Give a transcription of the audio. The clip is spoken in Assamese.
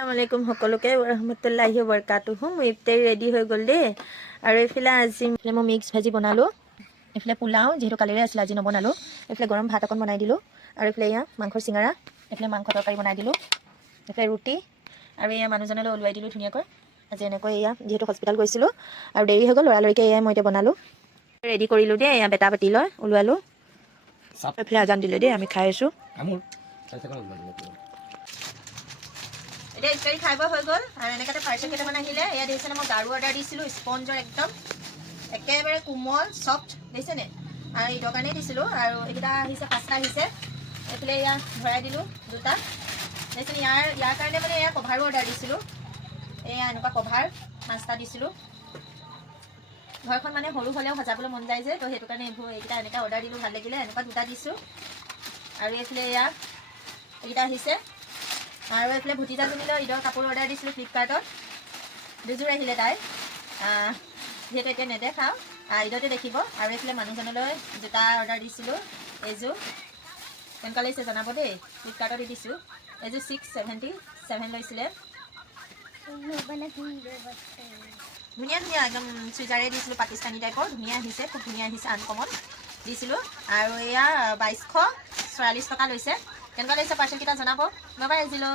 আসসালামুআলাইকুম সকলোকে ৰহমতুল্লাহি বৰকাতুহু ইফতাৰী ৰেডি হৈ গ'ল দেই আৰু এইফালে আজি মই মিক্স ভাজি বনালোঁ এইফালে পোলাও যিহেতু কালিৰে আছিল আজি নবনালোঁ এইফালে গৰম ভাত অকণ বনাই দিলোঁ আৰু এইফালে এয়া মাংসৰ চিঙৰা এইফালে মাংস তৰকাৰী বনাই দিলোঁ এইফালে ৰুটি আৰু এয়া মানুহজনলৈ ওলোৱাই দিলোঁ ধুনীয়াকৈ আজি এনেকৈ এয়া যিহেতু হস্পিটেল গৈছিলোঁ আৰু দেৰি হৈ গ'ল লৰালৰিকৈ এয়া মই এতিয়া বনালোঁ ৰেডি কৰিলোঁ দেই এয়া বেটা পাতি লৈ ওলোৱালোঁ এইফালে আজান দিলে দেই আমি খাই আছোঁ এতিয়া ইফতাৰী খাই বৈ হৈ গ'ল আৰু এনেকৈ পাৰ্চেল কেইটামান আহিলে এয়া দেখিছেনে মই গাৰু অৰ্ডাৰ দিছিলোঁ স্পঞ্জৰ একদম একেবাৰে কোমল চফ্ট দেখিছেনে আৰু এইটোৰ কাৰণেই দিছিলোঁ আৰু এইকেইটা আহিছে 5টা আহিছে এইফালে এয়া ভৰাই দিলোঁ 2টা দেখিছেনে ইয়াৰ কাৰণে মানে এয়া কভাৰো অৰ্ডাৰ দিছিলোঁ এয়া এনেকুৱা কভাৰ 5টা দিছিলোঁ ঘৰখন মানে সৰু হ'লেও সজাবলৈ মন যায় যে তো সেইটো কাৰণে এইকেইটা এনেকৈ অৰ্ডাৰ দিলোঁ ভাল লাগিলে এনেকুৱা 2টা দিছোঁ আৰু এইফালে এয়া এইকেইটা আহিছে আৰু এইফালে ভতিজাজনীলৈ ঈদৰ কাপোৰ অৰ্ডাৰ দিছিলোঁ ফ্লিপকাৰ্টত 2যোৰ আহিলে তাই যিহেতু এতিয়া নেদেখাওঁ ঈদতে দেখিব আৰু এইফালে মানুহজনলৈ জোতা অৰ্ডাৰ দিছিলোঁ এইযোৰ কেনেকুৱা লাগিছে জনাব দেই ফ্লিপকাৰ্টতে দিছোঁ এইযোৰ 677 লৈছিলে ধুনীয়া ধুনীয়া একদম চুইজাৰে দিছিলোঁ পাকিস্তানী টাইপৰ ধুনীয়া আহিছে খুব ধুনীয়া আহিছে আনকমন দিছিলোঁ আৰু এয়া 2244 টকা লৈছে কেনেকুৱা লাগিছে পাৰ্চেলকেইটা জনাব বাবাই আহিছিলোঁ